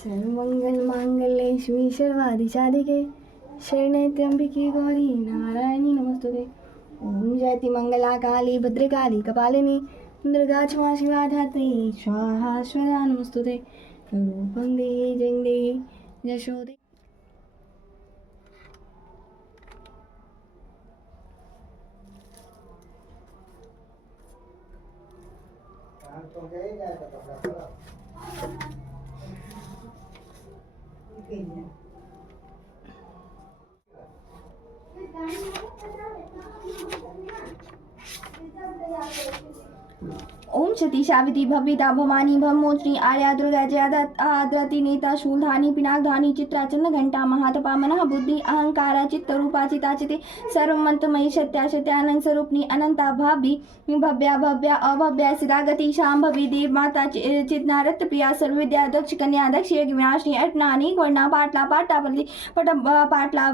सर्वमंगल मांगल्ये शिवे सर्वादि साधिके शरण्ये त्र्यंबके गौरी नारायणी नमस्तुते। ओम जयति मंगला काली भद्रकाली कपालिनी दुर्गा क्षमा शिवा धात्री स्वाहा स्वधा नमस्तुते। रूपं देहि जयं देहि यशो देहि। ओम सती सावित्री भव्यता भवानी भवमोचनी आर्या दुर्गा जयाद्रति नेता शूलधानी पिनाकधानी चित्रा चंद्र घंटा महातपा मनः बुद्धि अहंकारा चित्त रूपा चिताचिते सर्वमंत्रमयी सत्या सत्यानंद स्वरूपनी अनंता भाभी भव्या भव्या अभव्या सिरागति शांभवी देव माता चितनारत्न प्रिया सर्वविद्या दक्ष कन्या दक्ष यज्ञ विनाशिनी अटनानी वर्णा पाटला पाटावली पाटला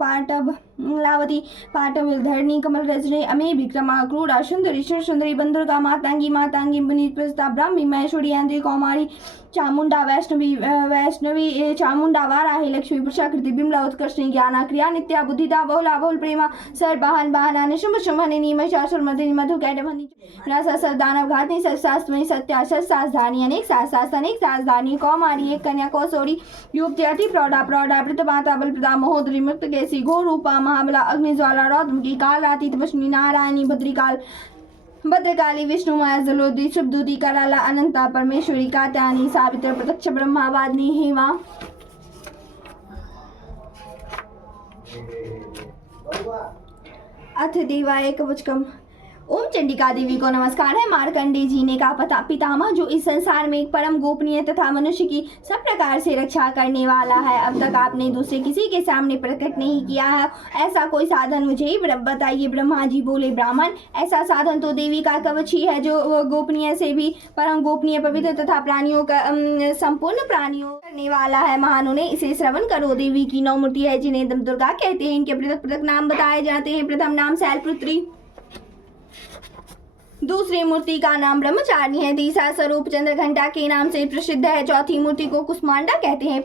पाटव लावती पाटवधरणी कमल रजनी अमे विक्रमा क्रूरा सुंदरी सुंदरी बंदुर्गा मातांगी मुनि प्रस्ता ब्राह्मी महेश्वरी इंद्री कौमारी चामुंडा वैष्णवी चामुंडा वाराही लक्ष्मी प्रकृति बिमला उत्कर्षणी ज्ञाना क्रिया नित्या बुद्धिदा बहुला बहुल प्रेमा सर बाहन बहाना शुभ शुभनि महिषासुर मदिनी मधु कैटभनी रसा सर दानव घातनी सत्शास्त्रमयी सत्या सत्साधानी अनेक साधानी कौमारी एक कन्या कौसोरी युक्ति अति प्रौढ़ा प्रतमाता बलप्रदा महोदरी मुक्त कैसी घोर रूपा महाबला अग्निज्वाला रौद्रमुखी कालातीत वशनी नारायणी भद्रकाली विष्णु माया जलोदी शुभदूती कराला अनंता परमेश्वरी कात्यायनी सावित्र प्रत्यक्ष ब्रह्मावादिनी हेमा अथ देवाय कवचकम। ओम चंडिका देवी को नमस्कार है। मार्कंडे जी ने कहा पितामह जो इस संसार में एक परम गोपनीय तथा मनुष्य की सब प्रकार से रक्षा करने वाला है, अब तक आपने दूसरे किसी के सामने प्रकट नहीं किया है, ऐसा कोई साधन मुझे ही बताइए। ब्रह्मा जी बोले, ब्राह्मण, ऐसा साधन तो देवी का कवच ही है जो गोपनीय से भी परम गोपनीय पवित्र तथा प्राणियों का संपूर्ण प्राणियों करने वाला है। महानों ने इसे श्रवण करो। देवी की 9 मूर्ति है जिन्हें दुर्गा कहते हैं। इनके पृथक पृथक नाम बताए जाते हैं। प्रथम नाम शैलपुत्री, दूसरी मूर्ति का नाम ब्रह्मचारिणी है, तीसरा स्वरूप चंद्रघंटा के नाम से प्रसिद्ध है, चौथी मूर्ति को कुष्मांडा कहते हैं,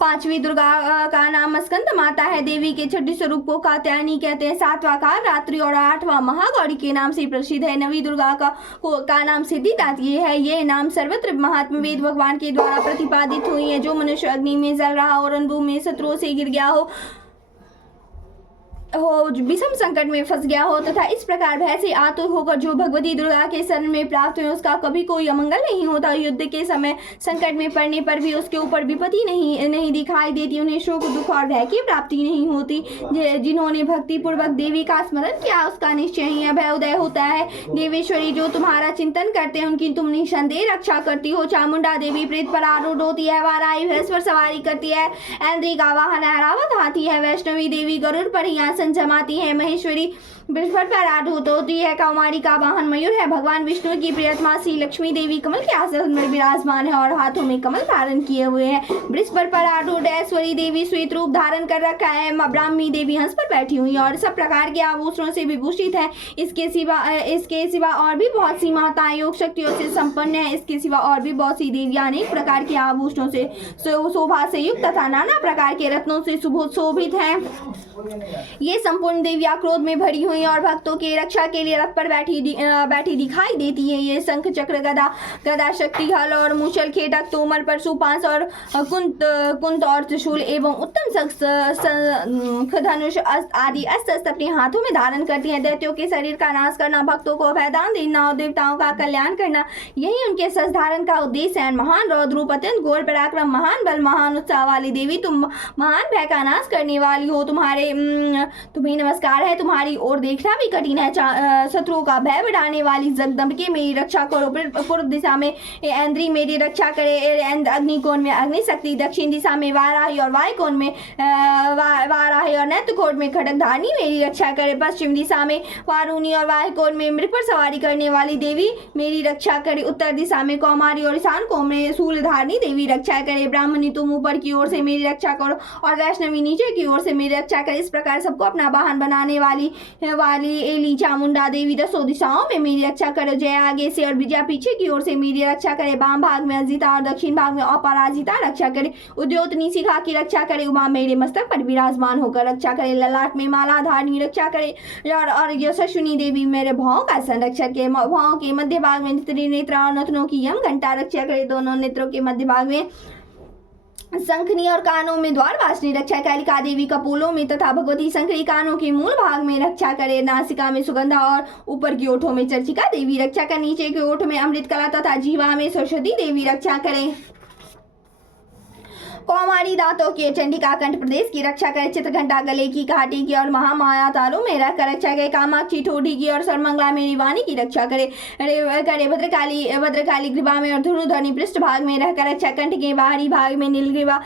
पांचवी दुर्गा का नाम स्कंद माता है, देवी के छठी स्वरूप को कात्यायनी कहते हैं, सातवां काल रात्रि और आठवां महागौरी के नाम से प्रसिद्ध है, नवी दुर्गा का नाम सिद्धिदात्री है। ये नाम सर्वत्र महात्मा वेद भगवान के द्वारा प्रतिपादित हुई है। जो मनुष्य अग्नि में जल रहा और अनुभव में शत्रुओं से गिर गया हो विषम संकट में फंस गया हो तथा इस प्रकार भय से आतुर होकर जो भगवती दुर्गा के शरण में प्राप्त हुए उसका कभी कोई अमंगल नहीं होता। युद्ध के समय संकट में पड़ने पर भी उसके ऊपर विपत्ति नहीं दिखाई देती, उन्हें शोक दुख और भय की प्राप्ति नहीं होती। जिन्होंने भक्ति पूर्वक देवी का स्मरण किया उसका निश्चय ही अभय उदय होता है। देवेश्वरी जो तुम्हारा चिंतन करते हैं उनकी तुम निसंदेह रक्षा करती हो। चामुंडा देवी प्रेत पर आरूढ़ होती है, वाराही भैंस पर सवारी करती है, इंद्री का वाहन ऐरावत हाथी है, वैष्णवी देवी गरुड़ पर ही जमाती है, महेश्वरी बृहस्पति पर आरूढ़ होती है, कौमारी का वाहन मयूर है, भगवान विष्णु की प्रियतमा श्री लक्ष्मी देवी कमल के आसन में विराजमान है और हाथों में कमल धारण किए हुए हैं। बृहस्पति पर आरूढ़ ऐश्वरी देवी श्वेत रूप धारण कर रखा है, ब्राह्मी देवी हंस पर बैठी हुई है और सब प्रकार के आभूषणों से विभूषित है। इसके सिवा और भी बहुत सी माताएं योग शक्तियों से संपन्न है। इसके सिवा और भी बहुत सी देवियां अनेक प्रकार के आभूषणों से शोभा से युक्त तथा नाना प्रकार के रत्नों से शोभित है। ये संपूर्ण देवियां क्रोध में भरी हुई और भक्तों के रक्षा के लिए रथ पर बैठी दिखाई देती है। ये शंख चक्र गदा शक्ति हल और मूषल खेटक तोमर पर सुपांस और कुंत और त्रिशूल एवं उत्तम धनुष आदि अस्त्र अपने हाथों में धारण करती हैं। दैत्यों के शरीर का नाश करना, भक्तों को अभयदान देना और देवताओं का कल्याण करना, यही उनके शस्त्र धारण का उद्देश्य है। महान रौद्र रूप, अत्यंत घोर पराक्रम, महान बल, महान उत्साह वाली देवी, तुम महान भय का नाश करने वाली हो। तुम्हें नमस्कार है। तुम्हारी ओर देखना भी कठिन है। शत्रुओं का भय बढ़ाने वाली जगदम्बिके मेरी रक्षा करो। पूर्व दिशा में इंद्री मेरी रक्षा करे, अग्निकोण में अग्नि शक्ति, दक्षिण दिशा में वाराही और वायुकोण में वाराही और नैत्रकोण में खड्ग धारणी मेरी रक्षा करे, पश्चिम दिशा में वारुणी और वायुकोण में मृग पर सवारी करने वाली देवी मेरी रक्षा करे, उत्तर दिशा में कौमारी और ईशान कोण में शूलधारणी देवी रक्षा करे, ब्राह्मणी तुम ऊपर की ओर से मेरी रक्षा करो और वैष्णवी नीचे की ओर से मेरी रक्षा करे। इस प्रकार सबको अपना वाहन बनाने वाली एली चामुंडा देवी दसों दिशाओं में मेरी रक्षा करो। जय आगे से और विजया पीछे की ओर से मेरी रक्षा करे। वाम भाग में अजिता और दक्षिण भाग में अपराजिता रक्षा करे। उद्योतनी शिखा की रक्षा करे। उमा मेरे मस्तक पर विराजमान होकर रक्षा करे। ललाट में माला धारणी रक्षा करे। और यशस्विनी देवी मेरे भावों का संरक्षण के भावों के मध्य भाग में त्रिनेत्र और नथनों की यम घंटा रक्षा करे। दोनों नेत्रों के मध्य भाग में शंखनी और कानों में द्वार वासनी रक्षा। कालिका देवी कपोलों में तथा भगवती शंकरी कानों के मूल भाग में रक्षा करे। नासिका में सुगंधा और ऊपर की ओठों में चर्चिका देवी रक्षा कर। नीचे के ओठ में अमृत कला तथा जीवा में सरस्वती देवी रक्षा करे। कौमारी दांतों के चंडिका कंठ प्रदेश की रक्षा करे। चित्रघंटा गले की घाटी की और महामाया तालों में रहकर रक्षा करे। कामाक्षी ठोडी की और सर्वमंगला मेरी वाणी की रक्षा करे। भद्रकाली ग्रीवा में और धनुधरनी पृष्ठ भाग में रहकर रक्षा। कंठ के बाहरी भाग में नीलग्रीवा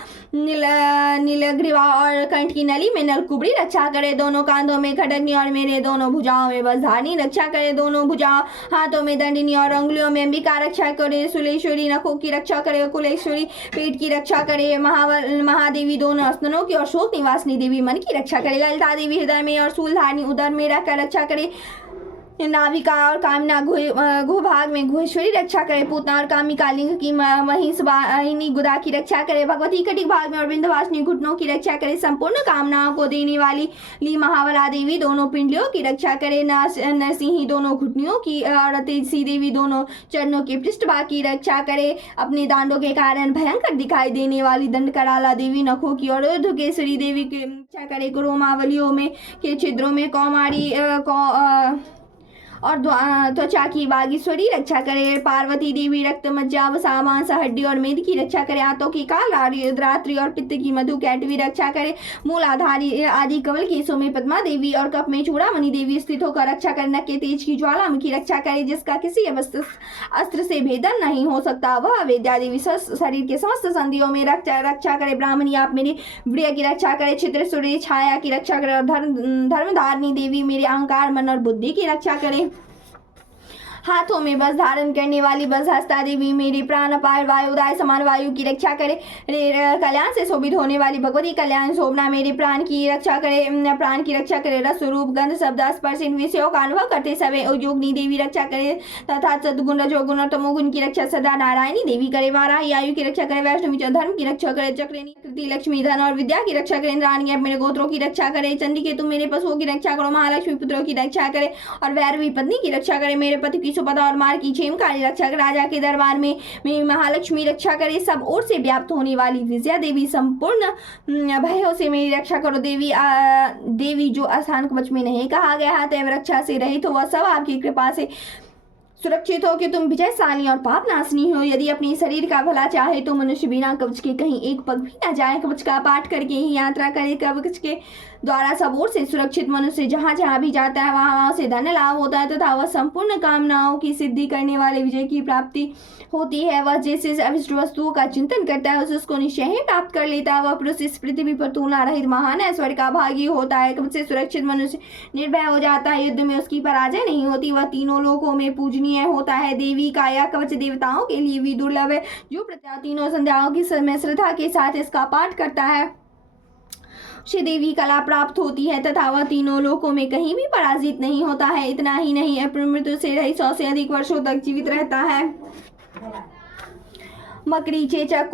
और कंठ की नली में नलकुबड़ी रक्षा करे। दोनों कांधों में खडगनी और मेरे दोनों भुजाओं में वज्रधारणी रक्षा करे। दोनों भुजाओं हाथों में दंडिनी और अंगुलियों में अंबिका रक्षा करे। सुलेश्वरी नखों की रक्षा करे। कुलेश्वरी पेट की रक्षा करे। महादेवी दोनों स्तनों की और शोक निवासिनी देवी मन की रक्षा करे। ललिता देवी हृदय में और शूलधारणी उदर में रहकर रक्षा करे। नाविका और कामिना भूभाग में गुहेश्वरी रक्षा करे। पूतना और कामिका लिंग की महिष वाहिनी गुदा की रक्षा करे। भगवती कटिक भाग में और विंध्यवासिनी घुटनों की रक्षा करे। संपूर्ण कामनाओं को देने वाली महाबला देवी दोनों पिंडलियों की रक्षा करे। नरसिंही दोनों घुटनियों की और तेजसी देवी दोनों चरणों के पृष्ठभाग की रक्षा करे। अपने दांतों के कारण भयंकर दिखाई देने वाली दंड कराला देवी नखों की और ऊर्ध्वकेशरी देवी की रक्षा करे। रोमावलियों में के छिद्रों में कौमारी और त्वचा की बागेश्वरी रक्षा करे। पार्वती देवी रक्त मज्जा वसा मांस हड्डी और मेद की रक्षा करे। आंतों की काल रात्रि और पित्त की मधु कैटवी रक्षा करे। मूल आधारी आदि कमल केशों में पद्मा देवी और कप में चूड़ामणि देवी स्थित होकर रक्षा करे। नक के तेज की ज्वालामुखी रक्षा करे। जिसका किसी अस्त्र से भेदन नहीं हो सकता वह विद्या देवी शरीर के समस्त संधियों में रक्षा करे। ब्राह्मणी आप मेरी प्रिय की रक्षा करे। चित्र सूर्य छाया की रक्षा करे। और धर्मधारिणी देवी मेरे अहंकार मन और बुद्धि की रक्षा करे। हाथों में बस धारण करने वाली बस हस्ता देवी मेरी प्राण अपार वायुदाय समान वायु की रक्षा करे। कल्याण से शोभित होने वाली भगवती कल्याण शोभना मेरे प्राण की रक्षा करे। रस रूप गंध शब्द स्पर्श इन विषयों का अनुभव करते समय योगिनी देवी रक्षा करे तथा सद्गुण रजोगुण और तमोगुण की रक्षा सदा नारायणी देवी करे। वाराही आयु की रक्षा करे। वैष्णवी धर्म की रक्षा करे। चक्रेणी कृति लक्ष्मी धन और विद्या की रक्षा करे। इंद्राणी मेरे गोत्रों की रक्षा करे। चंडी के तुम मेरे पशुओं की रक्षा करो। महालक्ष्मी पुत्रों की रक्षा करे और भैरवी पत्नी की रक्षा करे। मेरे पति की सुपदा और मार की क्षेमकारी रक्षा करे। राजा के दरबार में महालक्ष्मी रक्षा करे। सब ओर से व्याप्त होने वाली विजया देवी संपूर्ण भयों से मेरी रक्षा करो। देवी जो आसान कवच में नहीं कहा गया है तैव रक्षा से रहित हो वह सब आपकी कृपा से सुरक्षित हो कि तुम विजयशाली और पाप नाशनी हो। यदि अपने शरीर का भला चाहे तो मनुष्य बिना कवच के कहीं एक पग भी न जाए। कवच का पाठ करके ही यात्रा करे। कवच के द्वारा सब ओर से सुरक्षित मनुष्य जहाँ जहाँ भी जाता है वहाँ से धन लाभ होता है तथा वह संपूर्ण कामनाओं की सिद्धि करने वाले विजय की प्राप्ति होती है। वह जैसे अविष्ट वस्तुओं का चिंतन करता है उसको निश्चय ही प्राप्त कर लेता है। वह पुरुष इस पृथ्वी पर तुलना रहित महान ऐश्वर्य का भागी होता है। कवच से सुरक्षित मनुष्य निर्भय हो जाता है। युद्ध में उसकी पराजय नहीं होती। वह तीनों लोकों में पूजनीय होता है। देवी का यह कवच देवताओं के लिए भी दुर्लभ है। जो प्रत्या तीनों संध्याओं की समय श्रद्धा के साथ इसका पाठ करता है श्री देवी कला प्राप्त होती है तथा वह तीनों लोकों में कहीं भी पराजित नहीं होता है। इतना ही नहीं मृत्यु से रहित 100 से अधिक वर्षों तक जीवित रहता है। मकड़ी चेचक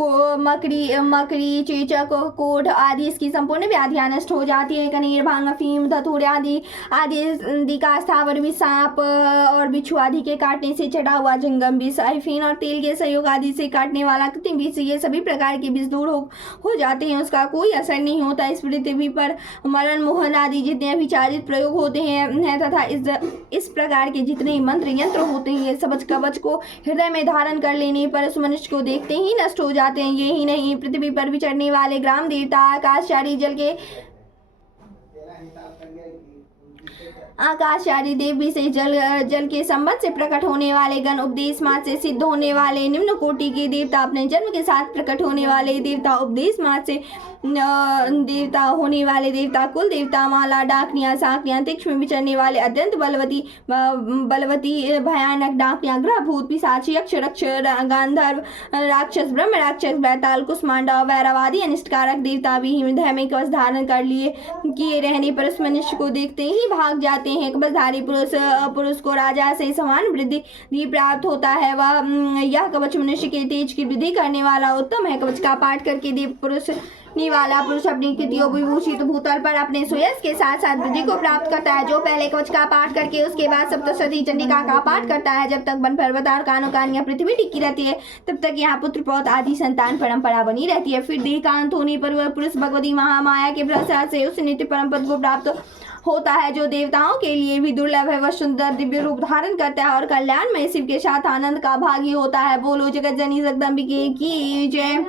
कोढ़ आदि इसकी संपूर्ण व्याधियां नष्ट हो जाती है। कनेर भांग अफीम धतूरे आदि का स्थावर भी सांप और बिच्छू आदि के काटने से चढ़ा हुआ जंगम विष अफीन और तेल के सहयोग आदि से काटने वाला कृत्रिम विष ये सभी प्रकार के विष दूर हो जाते हैं। उसका कोई असर नहीं होता। इस पृथ्वी पर मरण मोहन आदि जितने अभिचारित प्रयोग होते हैं तथा इस प्रकार के जितने मंत्र यंत्र होते हैं ये सब कवच को हृदय में धारण कर लेने पर उस मनुष्य को देखते ही नष्ट हो जाते हैं। ये ही नहीं पृथ्वी पर विचरने वाले ग्राम देवता आकाशचारी जल के आकाशचारी देवी से जल के संबंध से प्रकट होने वाले गण, उपदेश मार्ग से सिद्ध होने वाले निम्न कोटि के देवता, अपने जन्म के साथ प्रकट होने वाले देवता, उपदेश मार्ग से देवता होने वाले देवता, कुल देवता, माला, डाकनिया, साकनिया, अंतरिक्ष में विचरने वाले अत्यंत बलवती भयानक डाकनिया, ग्रह, भूत, पिशाची, यक्ष, रक्ष, गांधर्व, राक्षस, ब्रह्म राक्षस, बैताल, कुष्मांडा, वैरावादी, अनिष्टकारक देवता भी हृदय में कवच धारण कर लिए किए रहने पर उस मनुष्य को देखते ही भाग जाते हैं। कवचधारी पुरुष को राजा से समान वृद्धि प्राप्त होता है। वह यह कवच मनुष्य के तेज की वृद्धि करने वाला उत्तम है। कवच का पाठ करके देव पुरुष निवाला पुरुष अपनी कृतियों विभूषित भूतल पर अपने सुयश के साथ साथ वृद्धि को प्राप्त करता है। जो पहले कवच का पाठ करके उसके बाद सप्तशती चंडिका का पाठ करता है, जब तक वन पर्वत और कानों कानियां पृथ्वी टिकी रहती है तब तक यहाँ पुत्र पौत्र आदि संतान परंपरा बनी रहती है। फिर देह का अंत होने पर वह पुरुष भगवती महामाया के प्रसाद से उस नित्य परम पद को प्राप्त होता है जो देवताओं के लिए भी दुर्लभ है। वह सुंदर दिव्य रूप धारण करता है और कल्याण में शिव के साथ आनंद का भागी होता है। बोलो जगत जननी जगदम्बिके की जय।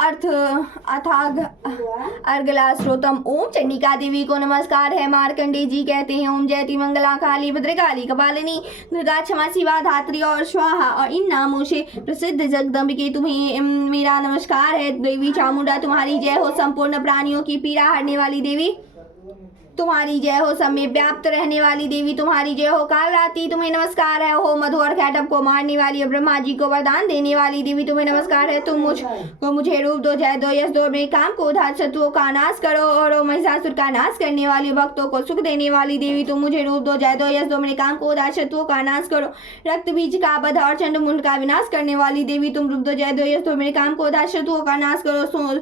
अर्थ अथाग अर्गला श्रोतम। ओम चंडिका देवी को नमस्कार है। मार्कंडे जी कहते हैं ओम जयति मंगला काली भद्रकाली कपालिनी दुर्गा क्षमा शिवा धात्री और स्वाहा, और इन नामों से प्रसिद्ध जगदम्बिके तुम्हें मेरा नमस्कार है। देवी चामुंडा तुम्हारी जय हो। संपूर्ण प्राणियों की पीड़ा हरने वाली देवी तुम्हारी जय हो। सब में व्याप्त रहने वाली देवी तुम्हारी जय हो। काल रात्रि तुम्हें नमस्कार है। हो मधु और कैटअप को मारने वाली और ब्रह्मा जी को वरदान देने वाली देवी तुम्हें नमस्कार है। तुम मुझे रूप दो, जय दो, यश दो, मेरे काम को उधार शत्रुओं का नाश करो और महिषासुर का नाश करने वाली भक्तों को सुख देने वाली देवी तुम मुझे रूप दो, जय दो, यश दो, मेरे काम को उधार शत्रुओं का नाश करो। रक्त बीज का बध और चंड मुंड का विनाश करने वाली देवी तुम रूप दो, जय दो, यश दो, मेरे काम को उधार शत्रुओं का नाश करो।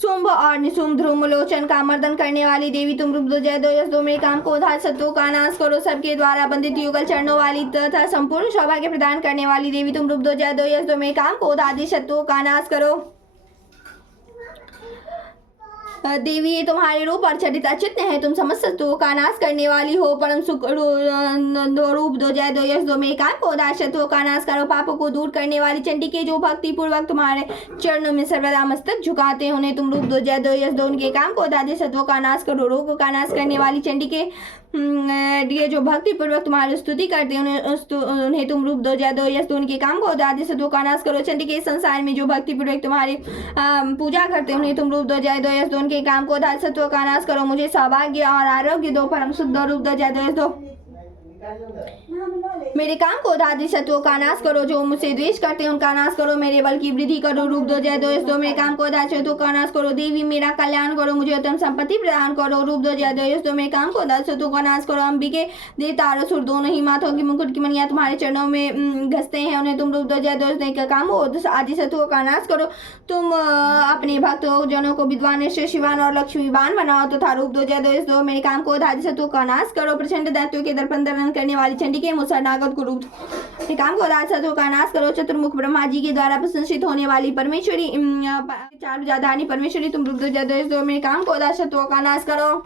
शुंभ और निशुंभ ध्रुम लोचन का मर्दन करने वाली देवी तुम रूप दो, जय दो, यश दो, मेरे काम को उधार शत्रुओं का नाश करो। सबके द्वारा बंधित युगल चरणों वाली तथा संपूर्ण सौभाग्य प्रदान करने वाली देवी तुम रूप दो, जय दो, यश दो, मेरे काम को उधार शत्रुओं का नाश करो। देवी ये तुम्हारे रूप और चरित अचित्य है। तुम समस्त शत्रुओं का नाश करने वाली हो। परम सुख रूप दो, जय दो, यश दो, मेरे काम को उधार शत्रुओं का नाश करो। पापों को दूर करने वाली चंडी के जो भक्ति पूर्वक तुम्हारे चरणों में सर्वदा मस्तक झुकाते हैं उन्हें तुम रूप दो, जय दो, यश दो, उनके काम को उधार शत्रुओं का नाश करो। रोगों का नाश करने वाली चंडी के ये जो भक्ति पूर्वक तुम्हारी स्तुति करते हैं उन्हें तुम रूप दो, जय दो, यश दो, उनके काम को उधार शत्रुओं का नाश करो। चंडी के संसार में जो भक्ति पूर्वक तुम्हारी पूजा करते हैं उन्हें तुम रूप दो, जय दो, यश दो, उनके काम को उधार शत्रुओं का नाश करो। मुझे सौभाग्य और आरोग्य दो, परम शुद्ध रूप दो, जय दो, यश दो, मेरे काम को उधार शत्रुओं का नाश करो। जो मुझसे द्वेष करते हैं उनका नाश करो। मेरे बल की वृद्धि करो। रूप दो, जय दो, यश दो, मेरे काम को उधार शत्रुओं का नाश करो। देवी मेरा कल्याण करो। मुझे उत्तम संपत्ति प्रदान करो। रूप दो, जय दो, यश दो, मेरे काम को उधार शत्रुओं का नाश करो। अंबिके देवता और असुर दोनों ही माथों की मुकुट की मणियां तुम्हारे चरणों में घसते हैं उन्हें तुम रूप दो, जय दो, यश काम आदि शत्रुओं का नाश करो। तुम अपने भक्त जनों को विद्वान शिवान और लक्ष्मीवान बनाओ तथा रूप दो, जय दो, यश दो, मेरे काम को उधार शत्रुओं का नाश करो। प्रचंड दैत्यों के दर्पण धारण करने वाली चंडी के मुसर नागत को रूप दो, काम को उधार शत्रुओं का नाश करो। चतुर्मुख ब्रह्मा जी के द्वारा प्रशंसित होने वाली परमेश्वरी चार भुजाधारिणी परमेश्वरी तुम रूप दो, जय दो, यश दो, मेरे काम को उधार शत्रुओं का नाश करो।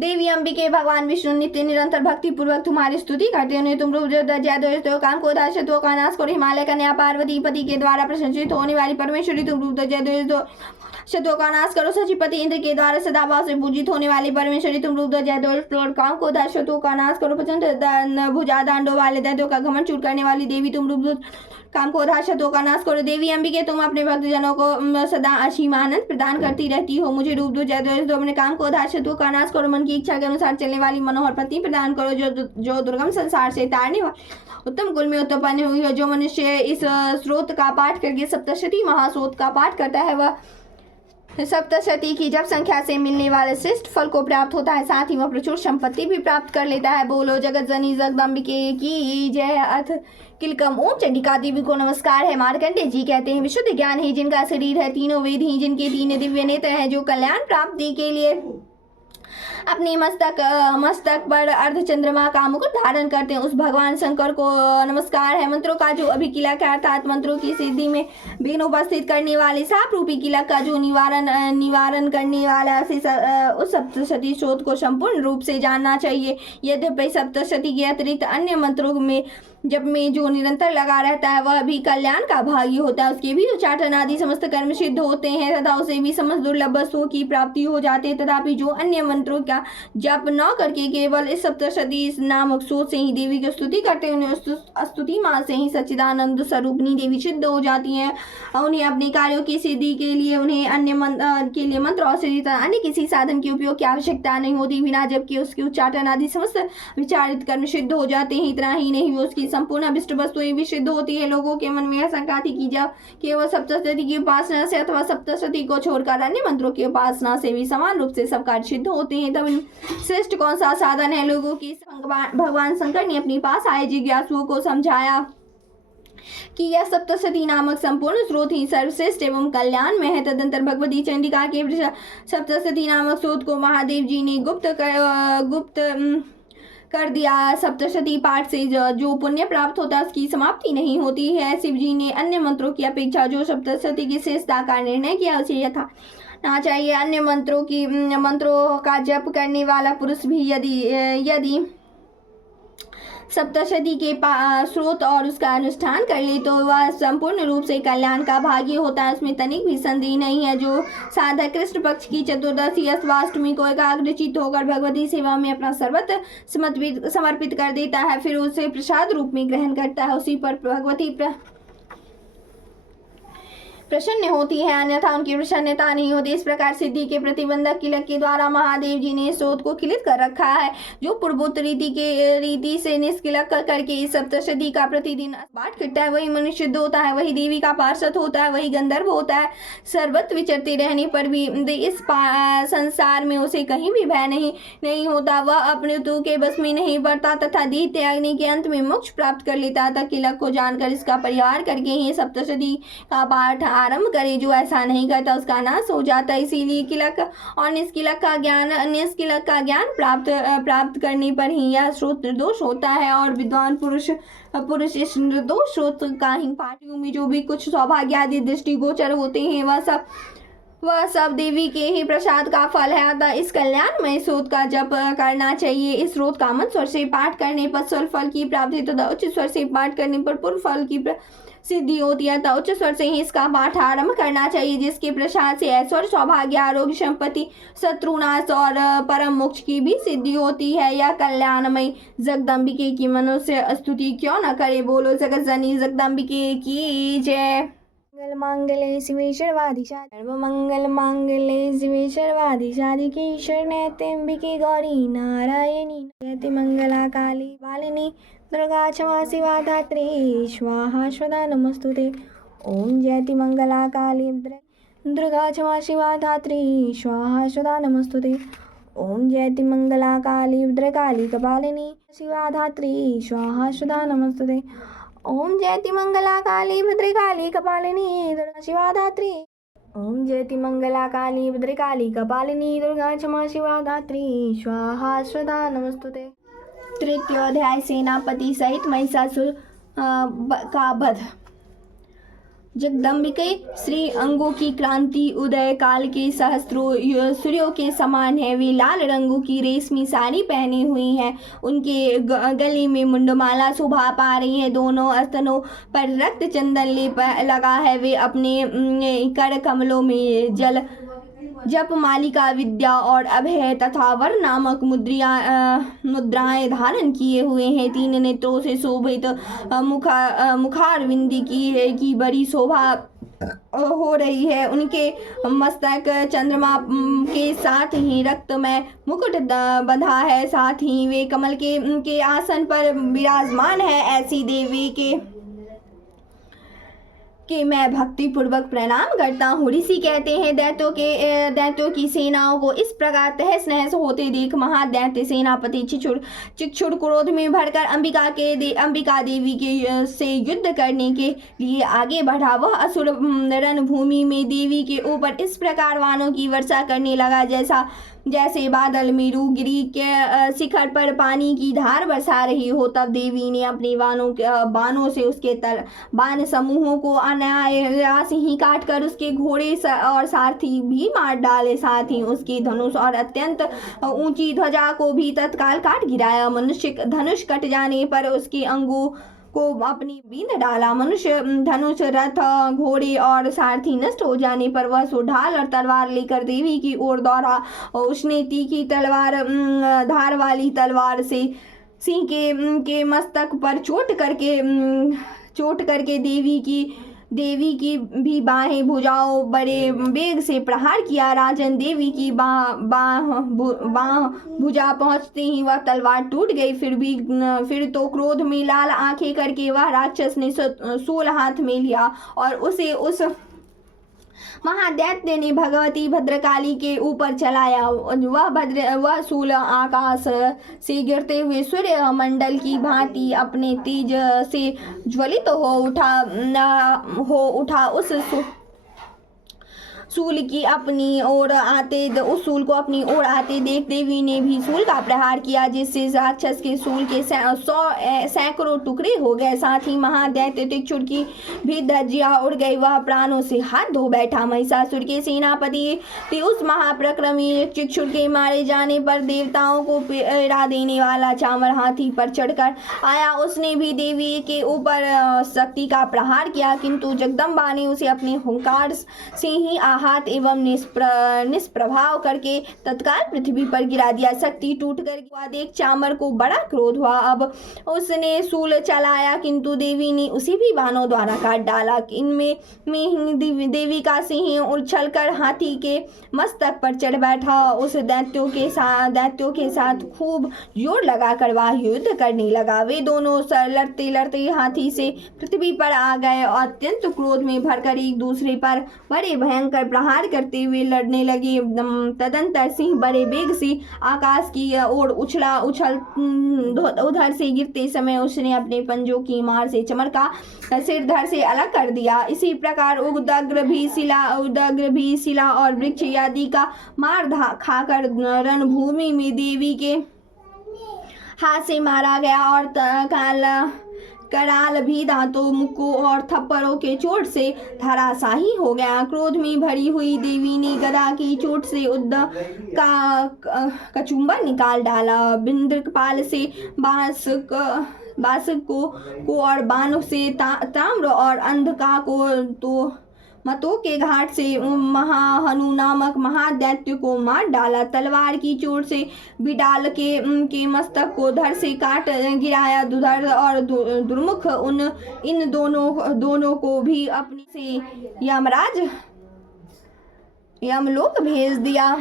देवी अंबिके भगवान विष्णु नित्य निरंतर भक्ति पूर्वक तुम्हारी स्तुति करते हैं उन्हें तुम रूप दो, जय दो, यश दो, काम को उधार शत्रुओं का नाश करो। हिमालय कन्या पार्वती पति के द्वारा प्रशंसित होने वाली परमेश्वरी तुम रूप दो, जय दो, यश दो, शत्रुओं का नाश करो। सचिपति इंद्र के द्वारा सदाभाव से पूजित होने वाली परमेश्वरी तुम रूप दो, जय दो, यश काम को उधार शत्रुओं का नाश करो। प्रचंड भुजा दांडों वाले दैत्यों का घमंड चूर करने वाली देवी तुम रूप दो, काम को उधार शत्रुओं का नाश करो। देवी अंबिके तुम अपने भक्तजनों को सदा असीम आनंद प्रदान करती रहती हो। मुझे रूप दो, जय दो, यश दो, अपने काम को उधार शत्रुओं का नाश करो। मन की इच्छा के अनुसार चलने वाली मनोहर पत्नी प्रदान करो जो दुर्गम संसार से तारने वाली उत्तम कुल में उत्पन्न हुई है। जो मनुष्य इस स्रोत का पाठ करके सप्तशती महास्रोत का पाठ करता है वह सप्तशती की जब संख्या से मिलने वाले श्रेष्ठ फल को प्राप्त होता है। साथ ही वह प्रचुर संपत्ति भी प्राप्त कर लेता है। बोलो जगत जननी जगदम्बिके की जय। अर्थ किलकम। ओम चंडिका देवी को नमस्कार है। मार्कंडे जी कहते हैं विशुद्ध ज्ञान ही जिनका शरीर है, तीनों वेद ही जिनके तीन दिव्य नेत्र हैं, जो कल्याण प्राप्ति के लिए अपने मस्तक पर अर्धचंद्रमा का मुकुट धारण करते हैं उस भगवान शंकर को नमस्कार है। मंत्रों का जो अभिकिलक है अर्थात मंत्रों की सिद्धि में विघ्न उपस्थित करने वाले साप रूपी किलक का जो निवारण करने वाला उस सप्तशती स्रोत को संपूर्ण रूप से जानना चाहिए। यद्यपि सप्तशती के अतिरिक्त अन्य मंत्रों में जप में जो निरंतर लगा रहता है वह भी कल्याण का भागी होता है। उसके भी उच्चाटन आदि समस्त कर्म सिद्ध होते हैं तथा उसे भी समस्त दुर्लभ वस्तुओं की प्राप्ति हो जाती है। तथापि जो अन्य मंत्रों का जप न करके केवल इस सप्तशती नामक सोच से ही देवी की स्तुति करते हैं, उन्हें स्तुति माँ से ही सच्चिदानंद स्वरूपिणी देवी सिद्ध हो जाती है। उन्हें अपने कार्यों की सिद्धि के लिए उन्हें अन्य मंत्र और सिद्धि अन्य किसी साधन के उपयोग की आवश्यकता नहीं होती। बिना जबकि उसके उच्चाटन आदि समस्त विचारित कर्म सिद्ध हो जाते हैं। इतना ही नहीं, उसकी संपूर्ण अभिष्ट वस्तुएं भी सिद्ध होती है। लोगों के मन में यह शंका थी कि जब केवल सप्तशती की उपासना से अथवा सप्तशती को छोड़कर अन्य मंत्रों की उपासना से भी समान रूप से सब कार्य सिद्ध होते हैं, तब श्रेष्ठ कौन सा साधन है। लोगों की भगवान शंकर ने अपने पास आए जिज्ञासुओं को समझाया कि यह सप्तशती नामक संपूर्ण स्रोत ही सर्वश्रेष्ठ एवं कल्याण में है। तदंतर भगवती चंडिका के सप्तशती नामक स्रोत को महादेव जी ने गुप्त कर दिया। सप्तशती पाठ से जो पुण्य प्राप्त होता है उसकी समाप्ति नहीं होती है। शिव जी ने अन्य मंत्रों की अपेक्षा जो सप्तशती की श्रेष्ठता का निर्णय किया उसे यथा ना चाहिए। अन्य मंत्रों का जप करने वाला पुरुष भी यदि सप्तशती के स्रोत और उसका अनुष्ठान कर ले तो वह संपूर्ण रूप से कल्याण का भागी होता है। उसमें तनिक भी संदेह नहीं है। जो साधक कृष्ण पक्ष की चतुर्दशी अथवा अष्टमी को एकाग्रचित्त होकर भगवती सेवा में अपना सर्वत्र समर्पित कर देता है, फिर उसे प्रसाद रूप में ग्रहण करता है, उसी पर भगवती प्रसन्न होती है, अन्यथा उनकी प्रसन्नता नहीं होती। इस प्रकार सिद्धि के प्रतिबंधक किलक के द्वारा महादेव जी ने स्रोत को किलित कर रखा है। जो पूर्वोक्त रीति से निष्किलक करके इस सप्तशती का प्रतिदिन पाठ करता है वही मनुष्य शुद्ध होता है, वही देवी का पार्षद होता है, वही गंधर्व होता है। सर्वत्र विचरते रहने पर भी इस संसार में उसे कहीं भी भय नहीं होता। वह अपने तू के बस में नहीं बढ़ता तथा देह त्यागने के अंत में मोक्ष प्राप्त कर लेता था। किलक को जानकर इसका परिहार करके ही सप्तशती का पाठ आरंभ करे। जो ऐसा नहीं करता उसका नाश हो जाता है। इसीलिए किलक और निष्किलक का ज्ञान प्राप्त करने पर ही यह स्रोत निर्दोष होता है। और विद्वान पुरुष इस निर्दोष स्रोत का ही पाठियों में जो भी कुछ सौभाग्य आदि दृष्टिगोचर होते हैं वह सब देवी के ही प्रसाद का फल है। अतः इस कल्याणमय स्रोत का जप करना चाहिए। इस स्रोत का मन स्वर से पाठ करने पर स्वर फल की प्राप्ति तथा उच्च स्वर से पाठ करने पर पूर्व फल की सिद्धि होती है। तो उच्च स्वर से ही इसका पाठ आरंभ करना चाहिए, जिसके प्रसाद से ऐश्वर्य सौभाग्य आरोग्य संपत्ति शत्रुनाश और परम मोक्ष की भी सिद्धि होती है। यह कल्याणमय जगदम्बिके की मनुष्य स्तुति क्यों न करे। बोलो जगत जननी जगदम्बिके की जय। मंगल मांगल्ये शिवे सर्वादि सर्व मंगल मांगल्ये शिवे सर्वादि साधिके शरण्यत्र्यंबिके गौरी नारायणी जयति मंगला काली वालिनी दुर्गा क्षमा शिवा धात्री स्वाहा स्वधा नमस्तुते। ओम जयति मंगला काली दुर्गा क्षमा शिवा धात्री स्वाहा स्वधा नमस्तुते। ओम जयति मंगला काली भद्रकाली कपालिनी शिवा धात्री स्वाहा स्वधा नमस्तुते। ओम जयति मंगला काली भद्रकाली कपालिनी दुर्गा शिवा धात्री। ओम जयति मंगला काली भद्रकाली कपालिनी दुर्गा क्षमा शिवा धात्री स्वाहा स्वधा नमस्तुते। तृतीय अध्याय सेनापति सहित महिषासुर का वध। जगदम्बिके श्री अंगों की क्रांति उदय काल के सहस्त्रों सूर्यों के समान है। वे लाल रंगों की रेशमी साड़ी पहनी हुई हैं। उनके गले में मुंडमाला शोभा पा रही है। दोनों स्तनों पर रक्त चंदन लेप लगा है। वे अपने कर कमलों में जप मालिका विद्या और अभय तथा वर नामक मुद्राएं धारण किए हुए हैं। तीन नेत्रों से शोभित मुखारविंदी की बड़ी शोभा हो रही है। उनके मस्तक चंद्रमा के साथ ही रक्तमय मुकुट बंधा है। साथ ही वे कमल के आसन पर विराजमान है। ऐसी देवी कि मैं भक्ति पूर्वक प्रणाम करता हूँ। ऋषि कहते हैं दैत्यों की सेनाओं को इस प्रकार तहस नहस होते देख महादैत्य सेनापति चिक्षुर क्रोध में भरकर अंबिका देवी के से युद्ध करने के लिए आगे बढ़ा। वह असुर रणभूमि में देवी के ऊपर इस प्रकार बाणों की वर्षा करने लगा जैसे बादल मेरुगिरी के शिखर पर पानी की धार बरसा रही हो। तब देवी ने अपने बाणों से उसके बाण समूहों को अनायास ही काट कर उसके घोड़े और सारथी भी मार डाले। साथ ही उसके धनुष और अत्यंत ऊंची ध्वजा को भी तत्काल काट गिराया। मनुष्य धनुष कट जाने पर उसके को अपनी बींद डाला। मनुष्य, धनुष, रथ, घोड़े और सारथी नष्ट हो जाने पर वह ढाल और तलवार लेकर देवी की ओर दौड़ा। उसने तीखी तलवार, धार वाली तलवार से सिंह के मस्तक पर चोट करके देवी की भी बाहें, भुजाओं बड़े वेग से प्रहार किया। राजन, देवी की भुजा पहुंचते ही वह तलवार टूट गई। फिर तो क्रोध में लाल आंखें करके वह राक्षस ने शूल हाथ में लिया और उसे उस महादैत्य ने भगवती भद्रकाली के ऊपर चलाया। वह शूल आकाश से गिरते हुए सूर्य मंडल की भांति अपने तेज से ज्वलित हो उठा। उस सूल की अपनी ओर उस सूल को अपनी ओर आते देख देवी ने भी सूल का प्रहार किया, जिससे राक्षस के सूल के सैकड़ों टुकड़े हो गए। साथ ही महादैत्य तिक्षुर की भी धज्जियां उड़ गई। वह प्राणों से हाथ धो बैठा। महिषासुर के सेनापति थे उस महाप्रक्रमी तिक्षुर के मारे जाने पर देवताओं को पीड़ा देने वाला चामर हाथी पर चढ़कर आया। उसने भी देवी के ऊपर शक्ति का प्रहार किया, किंतु जगदम्बा ने उसे अपने हुंकार से ही हाथ एवं निष्प्रभाव करके तत्काल पृथ्वी पर गिरा दिया। शक्ति टूट कर देख चामर को बड़ा क्रोध हुआ। अब उसने शूल चलाया, किंतु देवी ने उसे भी बाणों द्वारा काट डाला। इनमें देवी का सिंह उछलकर हाथी के मस्तक पर चढ़ बैठा। उस दैत्यों के साथ खूब जोर लगाकर वह युद्ध करने लगा। वे दोनों लड़ते लड़ते हाथी से पृथ्वी पर आ गए और अत्यंत क्रोध में भरकर एक दूसरे पर बड़े भयंकर प्रहार करते हुए लड़ने लगे। तदंतर सिंह बड़े वेग से आकाश की ओर उधर से गिरते समय उसने अपने पंजों की मार से चमर का सिर धड़ से अलग कर दिया। इसी प्रकार उदग्र भी शिला और वृक्ष आदि का मार खाकर रणभूमि में देवी के हाथ से मारा गया और कराल भी दांतों, मुक्कों और थप्पड़ों के चोट से धराशाही हो गया। क्रोध में भरी हुई देवी ने गदा की चोट से उद्द का कचुम्बर निकाल डाला। बिंद्रपाल से बांस को और बाणों से ताम्र और अंधका को तो मतों के घाट से महाहनु नामक महादैत्य को मार डाला। तलवार की चोट से बिडाल के मस्तक को धड़ से काट गिराया। दुधर और दुर्मुख इन दोनों को भी अपने से यमलोक भेज दिया।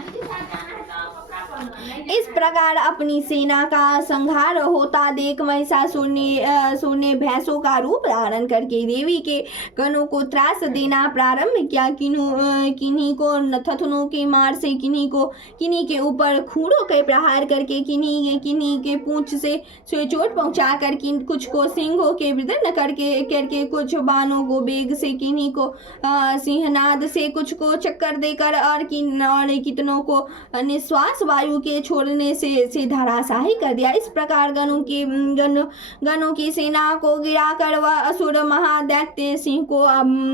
इस प्रकार अपनी सेना का संहार होता देख महिषासुर ने भैंसों का रूप धारण करके देवी के गणों को त्रास देना प्रारंभ किया। किन्हीं को थथनों के मार से, किन्हीं के ऊपर खूंटों के प्रहार करके, किन्हीं के पूंछ से चोट पहुंचाकर, कुछ को सिंहों के विदर्न करके कुछ बाणों को बेग से, किन्हीं को सिंहनाद से, कुछ को चक्कर देकर और कितनों को निश्वास वायु के छोड़ने से धराशाही कर दिया। इस प्रकार गणों की सेना को गिराकर वह असुर महादैत्य सिंह को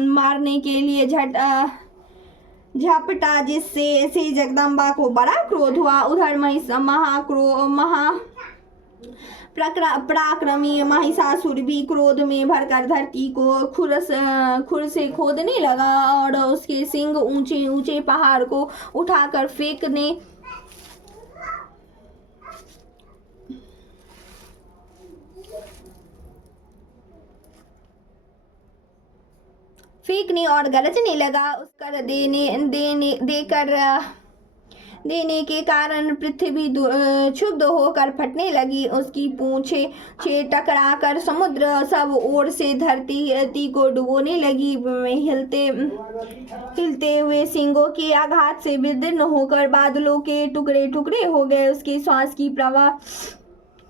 मारने के लिए झपटा, जिससे जगदम्बा को बड़ा क्रोध हुआ। उधर पराक्रमी महिषासुर भी क्रोध में भरकर धरती को खुर से खोदने लगा और उसके सिंग ऊंचे ऊंचे पहाड़ को उठाकर फेंकने और गरजने लगा। उसकर देने के कारण पृथ्वी क्षुब्ध होकर फटने लगी। उसकी पूंछे टकराकर समुद्र सब ओर से धरती को डुबोने लगी। हिलते हुए सिंगों के आघात से विदीर्ण होकर बादलों के टुकड़े टुकड़े हो गए। उसके श्वास की प्रवाह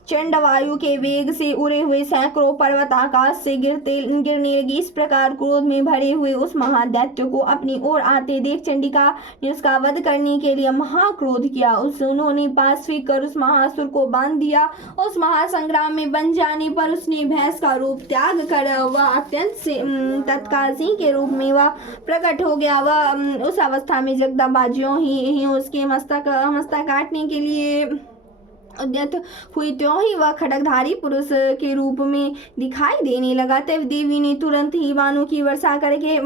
चंड वायु के वेग से उड़े हुए सैकड़ों पर्वत आकाश से गिरने लगी। इस प्रकार क्रोध में भरे हुए उस महादैत्य को अपनी ओर आते देख चंडिका ने उसका वध करने के लिए महाक्रोध किया। उन्होंने पास फेंक कर उस महासुर को बांध दिया। उस महासंग्राम में बन जाने पर उसने भैंस का रूप त्याग कर वह अत्यंत से तत्काल सिंह के रूप में वह प्रकट हो गया। वह उस अवस्था में जगदम्बा ज्यों ही उसके मस्तक काटने के लिए उद्यत हुई त्यों ही वह खड्गधारी पुरुष के रूप में दिखाई देने लगा। तब देवी ने तुरंत ही बाणों की वर्षा करके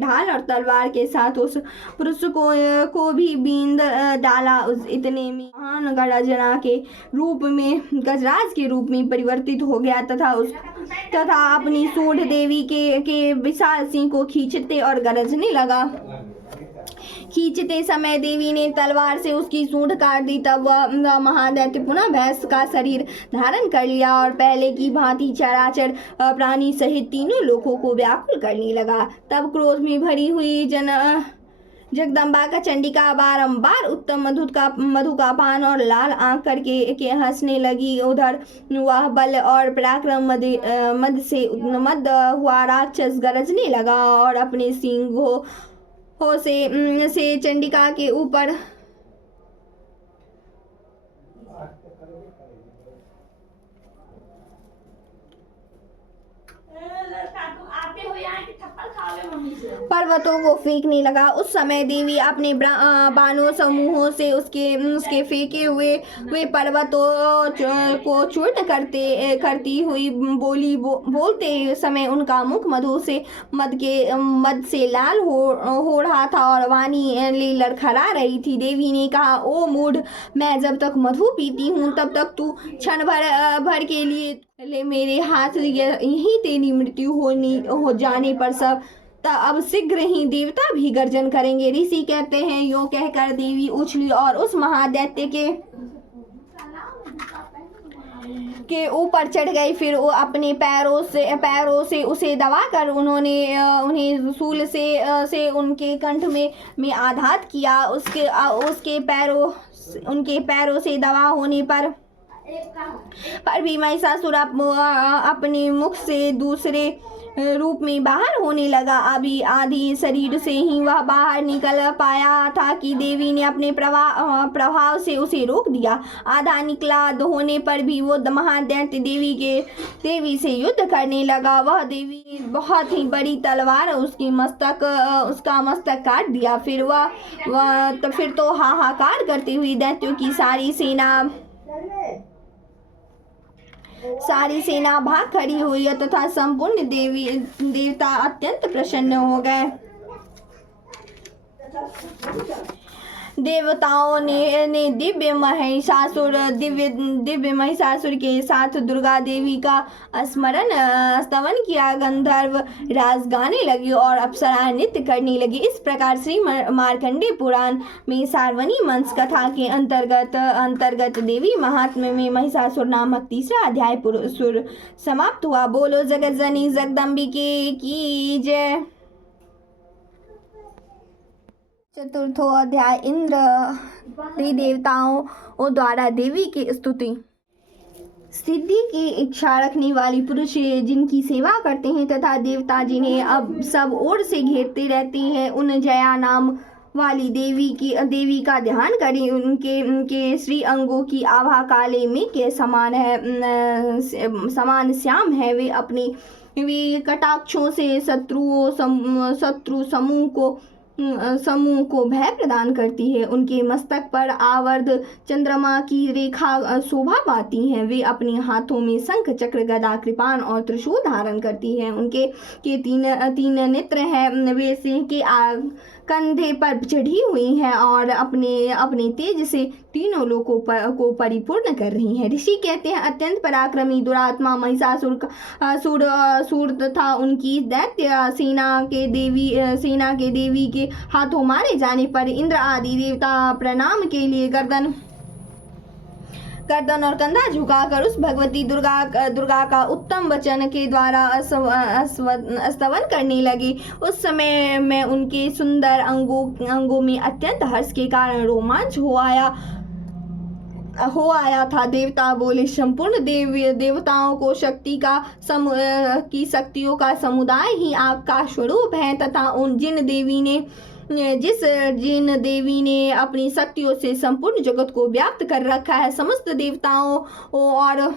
ढाल और तलवार के साथ उस पुरुष को भी बींद डाला। उस इतने में महान गजरा के रूप में गजराज के रूप में परिवर्तित हो गया तथा अपनी सूंड देवी के विशाल सिंह को खींचते और गरजने लगा। खींचते समय देवी ने तलवार से उसकी सूंड काट दी। तब वह महादैत्य पुनः भैंस का शरीर धारण कर लिया और पहले की भांति चराचर प्राणी सहित तीनों लोगों को व्याकुल करने लगा। तब क्रोध में भरी हुई जगदम्बा का चंडिका बारंबार उत्तम मधु का पान और लाल आंख करके हंसने लगी। उधर वह बल और पराक्रम मद हुआ राक्षस गरजने लगा और अपने सिंहों से चंडिका के ऊपर पर्वतों को फेंकने लगा। उस समय देवी अपने बाणों समूहों से उसके फेंके हुए पर्वतों को चूर्ण करती हुई बोलते समय उनका मुख मद से लाल हो रहा था और वाणी लड़खड़ा रही थी। देवी ने कहा, ओ मूढ़, मैं जब तक मधु पीती हूँ तब तक तू क्षण भर के लिए मेरे हाथ यही तेरी मृत्यु हो जाने पर सब अब शीघ्र ही देवता भी गर्जन करेंगे। ऋषि कहते हैं, यो कहकर देवी उछली और उस महादैत्य के ऊपर चढ़ गई। फिर वो अपने पैरों से उसे दबाकर उन्हें शूल से उनके कंठ में आघात किया। उनके पैरों से दबा होने पर भी महिषासुर अपने मुख से दूसरे रूप में बाहर होने लगा। अभी आधी शरीर से ही वह बाहर निकल पाया था कि देवी ने अपने प्रभाव से उसे रोक दिया। आधा निकला होने पर भी वो महादैत्य देवी से युद्ध करने लगा। वह देवी ने बहुत ही बड़ी तलवार उसका मस्तक काट दिया। फिर तो हाहाकार करती हुई दैत्यों की सारी सेना भाग खड़ी हुई तथा संपूर्ण देवता अत्यंत प्रसन्न हो गए। देवताओं ने दिव्य महिषासुर के साथ दुर्गा देवी का स्तवन किया। गंधर्व रास गाने लगे और अप्सराएं नृत्य करने लगी। इस प्रकार श्री मार्कंडेय पुराण में सार्वणी मंस कथा के अंतर्गत देवी महात्म्य में महिषासुर नामक तीसरा अध्याय सुर समाप्त हुआ। बोलो जगत जननी जगदम्बिके की जय। चतुर्थो अध्याय इंद्र देवताओं द्वारा देवी की स्तुति। सिद्धि की इच्छा रखने वाली पुरुष जिनकी सेवा करते हैं तथा देवता जिन्हें अब सब ओर से घेरते रहते हैं, उन जया नाम वाली देवी का ध्यान करें। उनके श्री अंगों की आभा काले में के समान श्याम है। वे कटाक्षों से शत्रु समूह को भय प्रदान करती है। उनके मस्तक पर आवर्ध चंद्रमा की रेखा शोभा पाती है। वे अपने हाथों में शंख चक्र गदा कृपाण और त्रिशूल धारण करती है। उनके तीन नेत्र हैं। वे सिंह के कंधे पर चढ़ी हुई हैं और अपने तेज से तीनों लोगों को परिपूर्ण कर रही हैं। ऋषि कहते हैं, अत्यंत पराक्रमी दुरात्मा महिषासुर तथा उनकी दैत्य सेना के देवी के हाथों मारे जाने पर इंद्र आदि देवता प्रणाम के लिए गर्दन और कंधा झुकाकर उस भगवती दुर्गा का उत्तम वचन के द्वारा स्तवन करने लगे। उस समय में उनके सुंदर अंगों में अत्यंत हर्ष के कारण रोमांच हो आया था। देवता बोले, संपूर्ण देवताओं को शक्तियों का समुदाय ही आपका स्वरूप है तथा जिन देवी ने अपनी शक्तियों से संपूर्ण जगत को व्याप्त कर रखा है, समस्त देवताओं और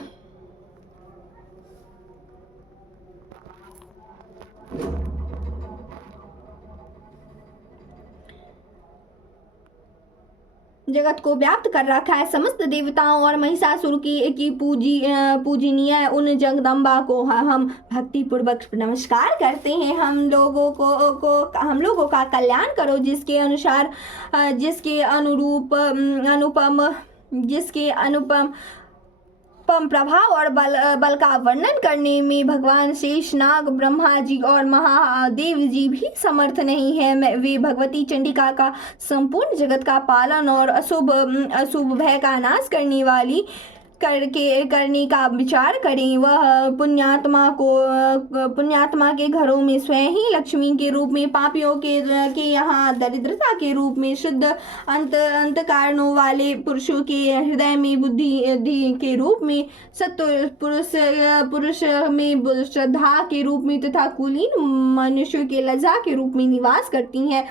जगत को व्याप्त कर रखा है। समस्त देवताओं और महिषासुर की पूजनीय उन जगदम्बा को हम भक्ति पूर्वक नमस्कार करते हैं। हम लोगों का कल्याण करो, जिसके अनुसार जिसके अनुपम प्रभाव और बल का वर्णन करने में भगवान शेषनाग, ब्रह्मा जी और महादेव जी भी समर्थ नहीं है। वे भगवती चंडिका का संपूर्ण जगत का पालन और अशुभ भय का नाश करने का विचार करें। वह पुण्यात्मा के घरों में स्वयं ही लक्ष्मी के रूप में, पापियों के यहाँ दरिद्रता के रूप में, शुद्ध अंतःकरणों वाले पुरुषों के हृदय में बुद्धि के रूप में, सत्व पुरुष में श्रद्धा के रूप में तथा कुलीन मनुष्यों के लज्जा के रूप में निवास करती हैं।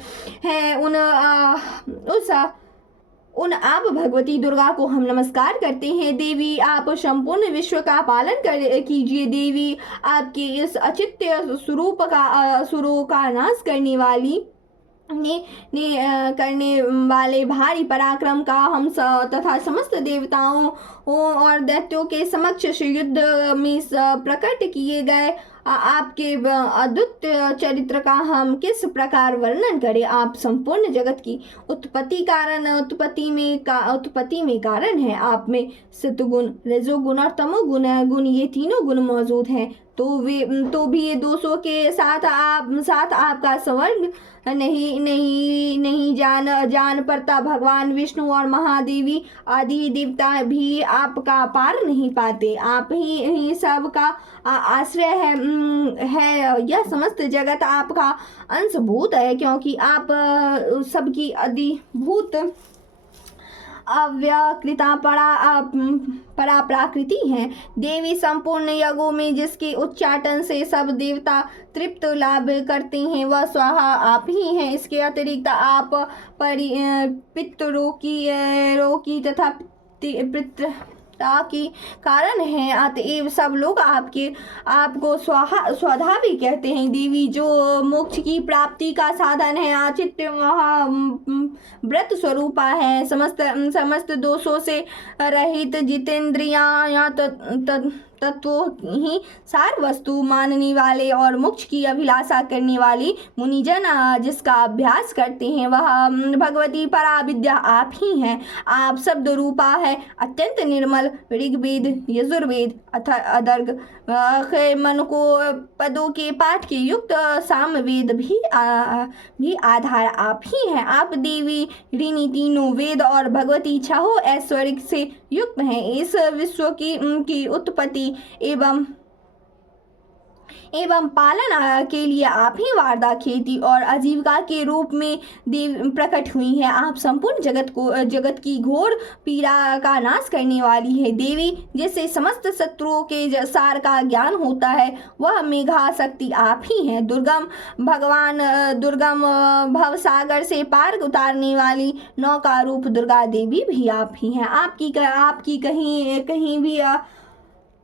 उन आप भगवती दुर्गा को हम नमस्कार करते हैं। देवी, आप संपूर्ण विश्व का पालन कीजिए। देवी, आपके इस अचित्य स्वरूप का असुरों का नाश करने वाले भारी पराक्रम का हम तथा समस्त देवताओं और दैत्यों के समक्ष युद्ध में प्रकट किए गए आपके अद्भुत चरित्र का हम किस प्रकार वर्णन करें। आप संपूर्ण जगत की उत्पत्ति में कारण है। आप में सत्वगुण, रजोगुण और तमोगुण ये तीनों गुण मौजूद हैं। तो भी ये दोषों के साथ आपका स्वर्ग नहीं जान पड़ता। भगवान विष्णु और महादेवी आदि देवता भी आपका पार नहीं पाते। आप ही सबका आश्रय है। यह समस्त जगत आपका अंशभूत है, क्योंकि आप सबकी अधिभूत अव्यकृता परा प्राकृति हैं। देवी, संपूर्ण यज्ञों में जिसके उच्चाटन से सब देवता तृप्त लाभ करते हैं, वह स्वाहा आप ही हैं। इसके अतिरिक्त आप पितरों तथा पितृता की कारण हैं। अतएव सब लोग आपको स्वधा भी कहते हैं। देवी, जो मोक्ष की प्राप्ति का साधन है, आचित्य व्रत स्वरूपा है। समस्त दोषों से रहित जितेंद्रिया तत्व ही सार वस्तु मानने वाले और मोक्ष की अभिलाषा करने वाली मुनिजन जिसका अभ्यास करते हैं, वह भगवती परा विद्या आप ही हैं। आप शब्द रूपा है, अत्यंत निर्मल। ऋग्वेद, यजुर्वेद अथर्व मन को पदों के पाठ के युक्त सामवेद भी आधार आप ही हैं। आप देवी ऋणी तीनों वेद और भगवती छहो ऐश्वर्य से युक्त हैं। इस विश्व की उत्पत्ति एवं पालन के लिए आप ही वार्ता, खेती और आजीविका के रूप में देव प्रकट हुई है। आप संपूर्ण जगत की घोर पीड़ा का नाश करने वाली है। देवी, जिससे समस्त शत्रुओं के सार का ज्ञान होता है, वह मेघा शक्ति आप ही हैं। दुर्गम भव सागर से पार उतारने वाली नौका रूप दुर्गा देवी भी आप ही हैं। आपकी कहीं भी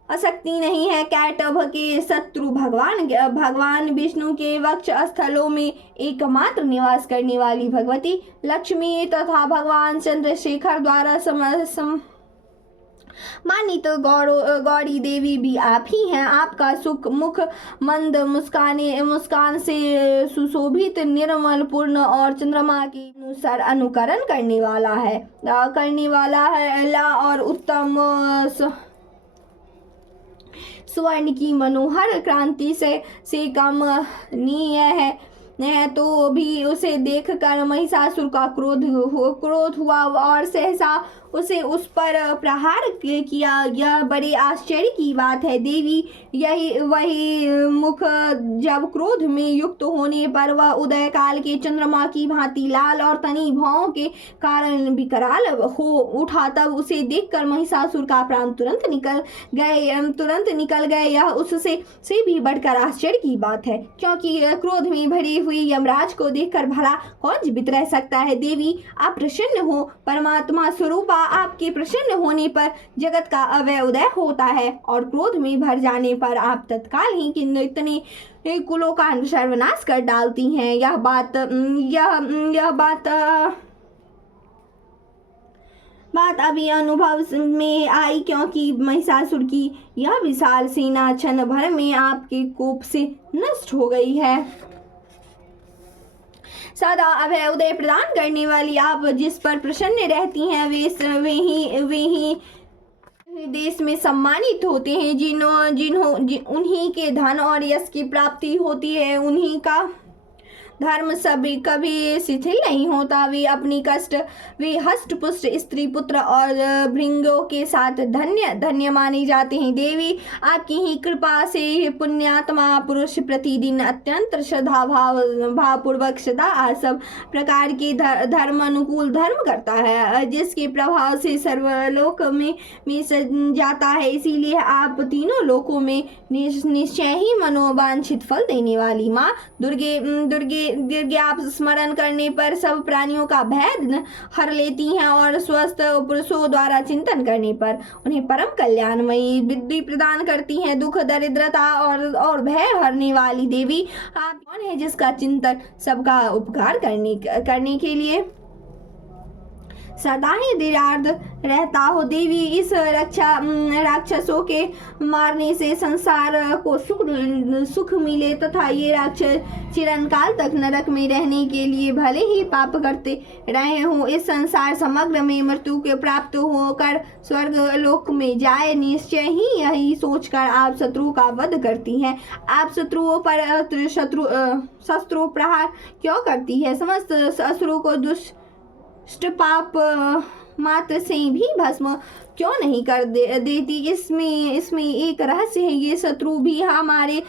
आसक्ति नहीं है। कैटभ के शत्रु भगवान विष्णु के वक्ष स्थलों में एकमात्र निवास करने वाली भगवती लक्ष्मी तथा भगवान चंद्रशेखर द्वारा मानित गौरी देवी भी आप ही हैं। आपका मुख मंद मुस्कान से सुशोभित, निर्मल, पूर्ण और चंद्रमा के अनुसार अनुकरण करने वाला है और उत्तम स्वर्ण की मनोहर क्रांति से कमनीय है। तो भी उसे देखकर महिषासुर का क्रोध हुआ और सहसा उसे उस पर प्रहार किया। यह बड़े आश्चर्य की बात है। देवी, वही मुख जब क्रोध में युक्त होने पर वह उदय काल के चंद्रमा की भांति लाल और तनी भावों के कारण विकराल हो उठा। तब उसे देखकर महिषासुर का प्राण तुरंत निकल गए। यह उससे भी बढ़कर आश्चर्य की बात है, क्योंकि क्रोध में भरी हुई यमराज को देखकर भला कौन जीवित रह सकता है। देवी, आप प्रसन्न हो। परमात्मा स्वरूपा आपके प्रसन्न होने पर जगत का अवय उदय होता है और क्रोध में भर जाने पर आप तत्काल ही इतने कुलों का सर्वनाश कर डालती हैं। यह बात बात अभी अनुभव में आई, क्योंकि महिषासुर की यह विशाल सेना क्षण भर में आपके कोप से नष्ट हो गई है। सदा अभय उदय प्रदान करने वाली आप जिस पर प्रसन्न रहती हैं, वे ही देश में सम्मानित होते हैं। उन्हीं के धन और यश की प्राप्ति होती है। उन्हीं का धर्म सभी कभी शिथिल नहीं होता। वे हष्ट पुष्ट स्त्री पुत्र और भृंगों के साथ धन्य धन्य माने जाते हैं। देवी आपकी ही कृपा से पुण्यात्मा पुरुष प्रतिदिन अत्यंत श्रद्धा भावपूर्वक सदा सब प्रकार के धर्म अनुकूल धर्म करता है, जिसके प्रभाव से सर्वलोक में सज जाता है। इसीलिए आप तीनों लोकों में निश्चय ही मनोवांछित फल देने वाली माँ दुर्गे आप स्मरण करने पर सब प्राणियों का भय हर लेती हैं और स्वस्थ पुरुषों द्वारा चिंतन करने पर उन्हें परम कल्याणमयी बुद्धि प्रदान करती हैं। दुख दरिद्रता और भय हरने वाली देवी आप कौन है जिसका चिंतन सबका उपकार करने के लिए सदा ही दृढ़ रहता हो। देवी इस राक्षसों के मारने से संसार को सुख मिले तथा ये राक्षस चिरंकाल तक नरक में रहने के लिए भले ही पाप करते रहे हों, इस संसार समग्र में मृत्यु के प्राप्त होकर स्वर्ग लोक में जाए। निश्चय ही यही सोचकर आप शत्रु का वध करती हैं। आप शत्रुओं पर शस्त्र प्रहार क्यों करती है? समस्त असुरों को दुष्ट पाप मात्र से भी भस्म क्यों नहीं कर देती? इसमें एक रहस्य है। ये शत्रु भी हमारे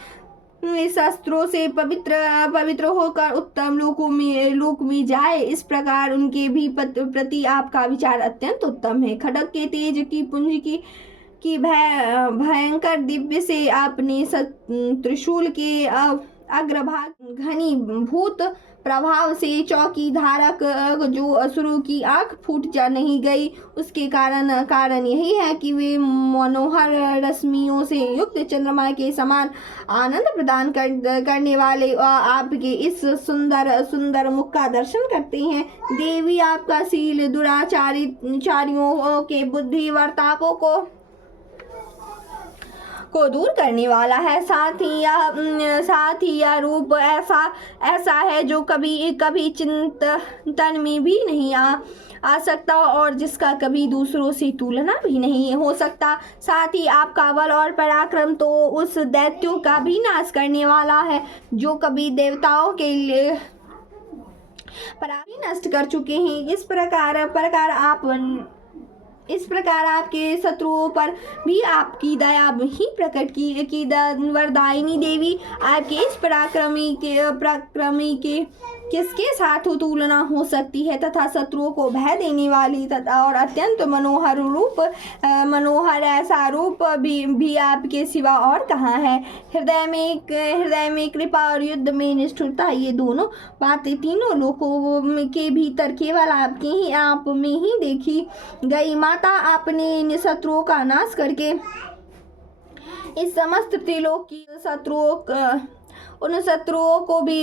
शस्त्रों से पवित्र होकर उत्तम लोक में जाए, इस प्रकार उनके भी प्रति आपका विचार अत्यंत उत्तम है। खड्ग के तेज की पुंज की भयंकर दिव्य से आपने त्रिशूल के अग्रभाग घनी भूत प्रभाव से चौकी धारक जो असुरों की आंख फूट जा नहीं गई, उसके कारण यही है कि वे मनोहर रश्मियों से युक्त चंद्रमा के समान आनंद प्रदान करने वाले आपके इस सुंदर मुख का दर्शन करते हैं। देवी आपका शील दुराचारियों के बुद्धि वर्तापों को दूर करने वाला है। साथ ही यह रूप ऐसा है जो कभी चिंतन में भी नहीं आ सकता और जिसका कभी दूसरों से तुलना भी नहीं हो सकता। साथ ही आपका बल और पराक्रम तो उस दैत्यों का भी नाश करने वाला है जो कभी देवताओं के लिए पराभी नष्ट कर चुके हैं। इस प्रकार आपके शत्रुओं पर भी आपकी दया ही प्रकट की वरदायिनी देवी आपके इस पराक्रमी के किसके साथ तुलना हो सकती है तथा शत्रुओं को भय देने वाली तथा और अत्यंत मनोहर ऐसा रूप भी आपके सिवा और कहाँ है? हृदय में कृपा और युद्ध में निष्ठुरता, ये दोनों बातें तीनों लोकों के भीतर केवल आप में ही देखी गई। माता, आपने शत्रुओं का नाश करके इस समस्त त्रिलोक की उन शत्रुओं को भी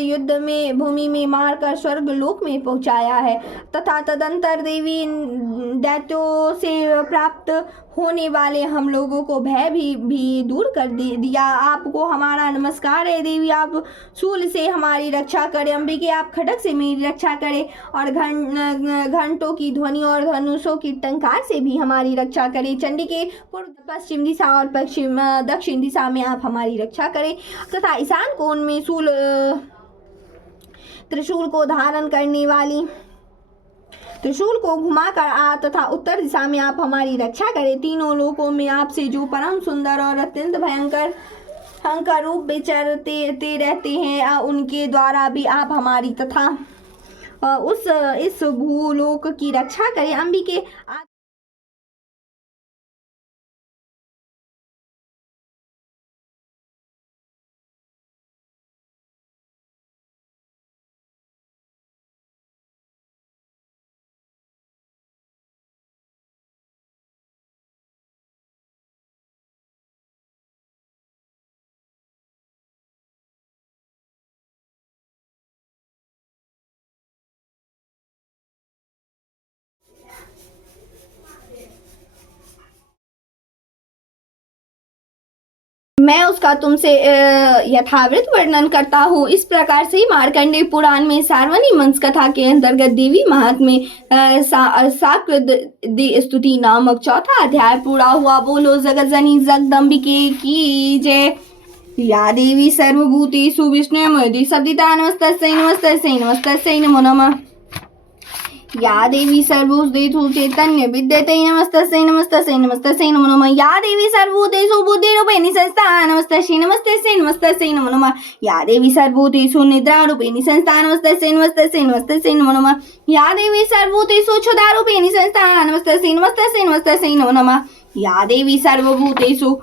युद्ध में भूमि में मारकर स्वर्ग लोक में पहुंचाया है तथा तदंतर देवी दैत्यों से प्राप्त होने वाले हम लोगों को भय भी दूर कर दिया। आपको हमारा नमस्कार है देवी। आप शूल से हमारी रक्षा करें। अंबिके, आप खड्ग से मेरी रक्षा करें और घंटों की ध्वनि और धनुषों की टंकार से भी हमारी रक्षा करें। चंडिके, पूर्व पश्चिम दिशा और दक्षिण दिशा में आप हमारी रक्षा करें तथा ईशान कोण में त्रिशूल को धारण करने वाली त्रिशूल को घुमाकर तथा उत्तर दिशा में आप हमारी रक्षा करें। तीनों लोकों में आपसे जो परम सुंदर और अत्यंत भयंकर रूप विचरते रहते हैं, उनके द्वारा भी आप हमारी तथा इस भूलोक की रक्षा करें। अंबिके, मैं उसका तुमसे यथावृत वर्णन करता हूँ। इस प्रकार से मार्कंडेय पुराण में सार्वनी मंच कथा के अंतर्गत देवी महात्म्य साकृत स्तुति नामक चौथा अध्याय पूरा हुआ। बोलो जगत जननी जगदम्बिके की जय। या देवी सर्वभूतेषु विष्णुमयि सदिता नमस्तस्यै नमस्तस्यै नमस्तस्यै नमो नमः। या देवी सर्वभूतेषु चैतन्य विद्यते नमस्तस्यै नमस्तस्यै नमस्तस्यै नमो नमः। या देवी सर्वभूतेषु बुद्धिरूपिणी संस्था नमस्तस्यै नमस्तस्यै नमस्तस्यै नमो नमः। या देवी सर्वभूतेषु निद्रारूपिणी संस्था नमस्तस्यै नमस्तस्यै नमस्तस्यै नमो नमः। या देवी सर्वभूतेषु क्षुधारूपिणी संस्था नमस्तस्यै नमस्तस्यै नमस्तस्यै नमो नमः। या देवी सर्वभूतेषु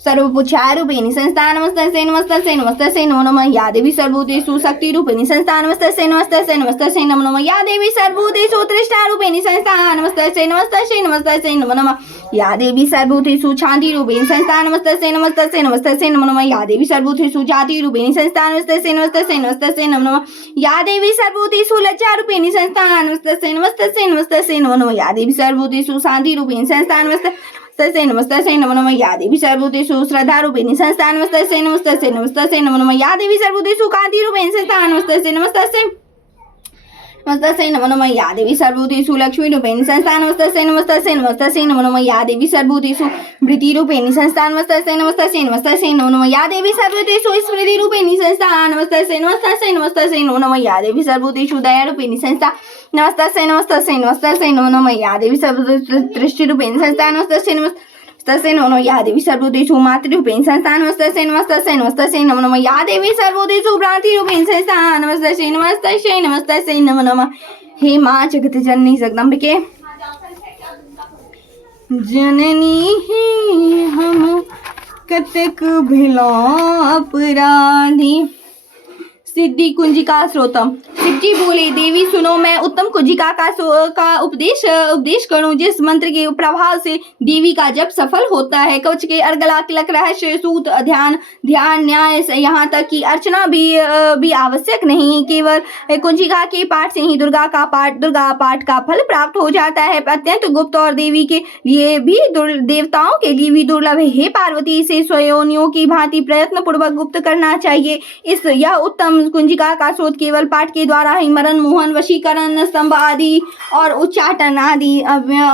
सर्वपुच्छारूपिणी संस्था नमस्तस्यै नमस्तस्यै नमस्तस्यै नमो नमः। या देवी सर्वभूतेषु शक्तिरूपिणी संस्था नमस्तस्यै नमस्तस्यै नमस्तस्यै नमो नमः। या देवी सर्वभूतेषु तृष्णारूपिणी संस्था नमस्तस्यै नमस्तस्यै नमस्तस्यै नमो नमः। या देवी सर्वभूतेषु शान्तिरूपिणी संस्था नमस्तस्यै नमस्तस्यै नमस्तस्यै नमो नमः। या देवी सर्वभूतेषु जातिरूपिणी संस्था नमस्तस्यै नमस्तस्यै नमस्तस्यै नमो नमः। या देवी सर्वभूतेषु लज्जारूपिणी संस्था नमस्तस्यै नमस्तस्यै नमस्तस्यै नमो नमः। या देवी सर्वभूतेषु शान्तिरूपिणी संस्था नमस्तस्यै नमस्तस्यै नमो नमः। या देवी सर्वभूतेषु श्रद्धारूपिणी संस्था नमस्तस्यै नमस्तस्यै नमस्तस्यै नमो नमः। या देवी सर्वभूतेषु कान्तिरूपिणी संस्था नमस्तस्यै नमस्तस्यै नमस्तस्यै नमो नमः। या देवी सर्वभूतेषु लक्ष्मीरूपिणी संस्था नमस्तस्यै नमस्तस्यै नमस्तस्यै नमो नमः। या देवी सर्वभूतेषु वृत्तिरूपिणी संस्था नमस्तस्यै नमस्तस्यै नमस्तस्यै नमो नमः। या देवी सर्वभूतेषु स्मृतिरूपिणी संस्था नमस्तस्यै नमस्तस्यै नमस्तस्यै नमो नमः। या देवी सर्वभूतेषु दयारूपिणी संस्था नमस्तस्यै नमस्तस्यै नमस्तस्यै नमो नमः। या देवी सर्वभूतेषु दृष्टिरूपिणी संस्था नमस्तस्यै नमस्तस्यै नमो नमः। या देवी सर्वभूतेषु मातृरूपिणी संस्था नमस्तस्यै नमस्तस्यै नमस्तस्यै नमो नमः। या देवी सर्वभूतेषु भ्रांतिरूपिणी संस्था नमस्तस्यै नमस्तस्यै नमस्तस्यै नमो नमः। हे माँ जगत जननी जगदम्बिके जननी ही हम कतक भिला अपराधी। सिद्धि कुंजिका स्रोतम। शिवजी बोले, देवी सुनो, मैं उत्तम कुंजिका का उपदेश करूं जिस मंत्र के प्रभाव से देवी का जप सफल होता है। कवच के अर्गला तिलक रहस्य सूत ध्यान न्याय यहाँ तक कि अर्चना भी आवश्यक नहीं। केवल कुंजिका के पाठ से ही दुर्गा पाठ का फल प्राप्त हो जाता है। अत्यंत गुप्त और देवी के लिए भी देवताओं के लिए भी दुर्लभ है। हे पार्वती, इसे स्वयोनियों की भांति प्रयत्न पूर्वक गुप्त करना चाहिए। यह उत्तम कुंजिका का स्रोत केवल पाठ के द्वारा ही मरण मोहन वशीकरण स्तंभ आदि और उच्चाटन आदि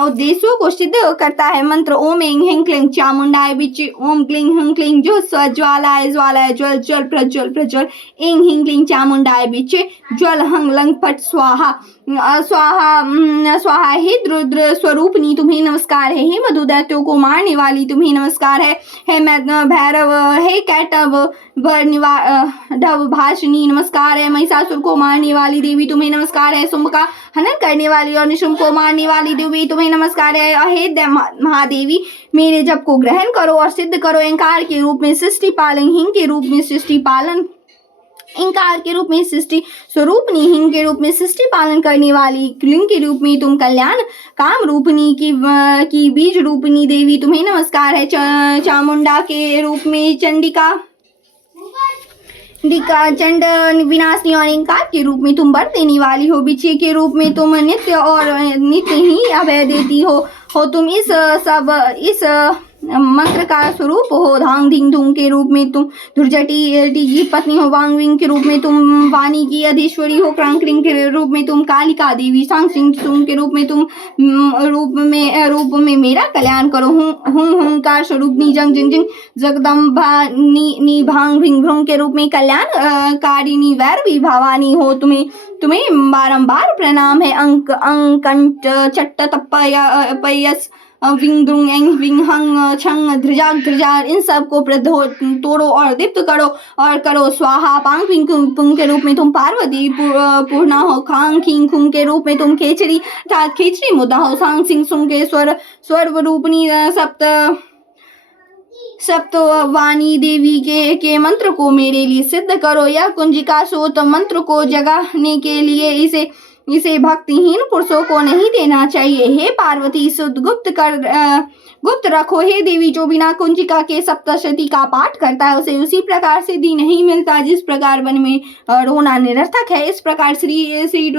उद्देश्यों को सिद्ध करता है। मंत्र ओम ऐं ह्रीं क्लीं चामुंडाय विच ओम क्लीं ह्रीं क्लीं जो ज्वालाय ज्वालाय ज्वल ज्वल प्रज्वल प्रज्वल ऐं ह्रीं क्लीं चामुंडाय विच ज्वल हंग लंग फट स्वाहा स्वाहा स्वाहा। हे रुद्र स्वरूपनी तुम्हें नमस्कार है। हे मधु दैत्यों को मारने वाली तुम्हें नमस्कार है। हे भैरव, हे कैटव ढव भाषिनी नमस्कार है। महिषासुर को मारने वाली देवी तुम्हें नमस्कार है। शुंभ का हनन करने वाली और निशुंभ को मारने वाली देवी तुम्हें नमस्कार है। हे महादेवी, मेरे जप को ग्रहण करो और सिद्ध करो। इंकार के रूप में सृष्टि पालन, हिंग के रूप में सृष्टि पालन, इंकार के रूप में सृष्टि स्वरूपनी, हिंग के रूप में सृष्टि पालन करने वाली, क्लिंग के रूप में तुम कल्याण काम रूपनी की बीज रूपनी देवी तुम्हें नमस्कार है। चामुंडा के रूप में चंडिका चंड विनाशनी और इंकार के रूप में तुम वर देने वाली हो। बिछे के रूप में तुम नित्य ही अभय देती हो। तुम इस मंत्र का स्वरूप हो। धांग धिंग धूम के रूप में तुम धुर्जटी की पत्नी हो। वांग विंग के रूप में तुम वाणी की अधीश्वरी हो। क्रांग क्रिंग के रूप में तुम कालिका देवी। सांग सिंह सुंग के रूप में तुम रूप में मेरा कल्याण करो। हुंकार स्वरूप नी जंग जिंग जिंग जगदम्बा नी भांग भिंग भ्रंग के रूप में कल्याण कारिणी वैरवी भवानी हो। तुम्हें बारंबार प्रणाम है। अंकंट चट्ट तपयस विंग द्रुंग एंग विंग हंग छंग ध्रजा इन सब को तोड़ो और दीप्त करो स्वाहा। पांग पिंग पुंग के रूप में तुम पार्वती पूर्णा हो। खांग खींग खुंग के रूप में तुम खेचरी मुद्दा हो। सांग सिंह सुंग के स्वर रूपनी सप्त वाणी देवी के मंत्र को मेरे लिए सिद्ध करो। यह कुंजिका सूत मंत्र को जगाने के लिए इसे भक्तिहीन पुरुषों को नहीं देना चाहिए। हे पार्वती, इसे गुप्त रखो। हे देवी, जो बिना कुंजिका के सप्तशती का पाठ करता है उसे उसी प्रकार सिद्धि नहीं मिलता जिस प्रकार वन में रोना निरर्थक है। इस प्रकार श्री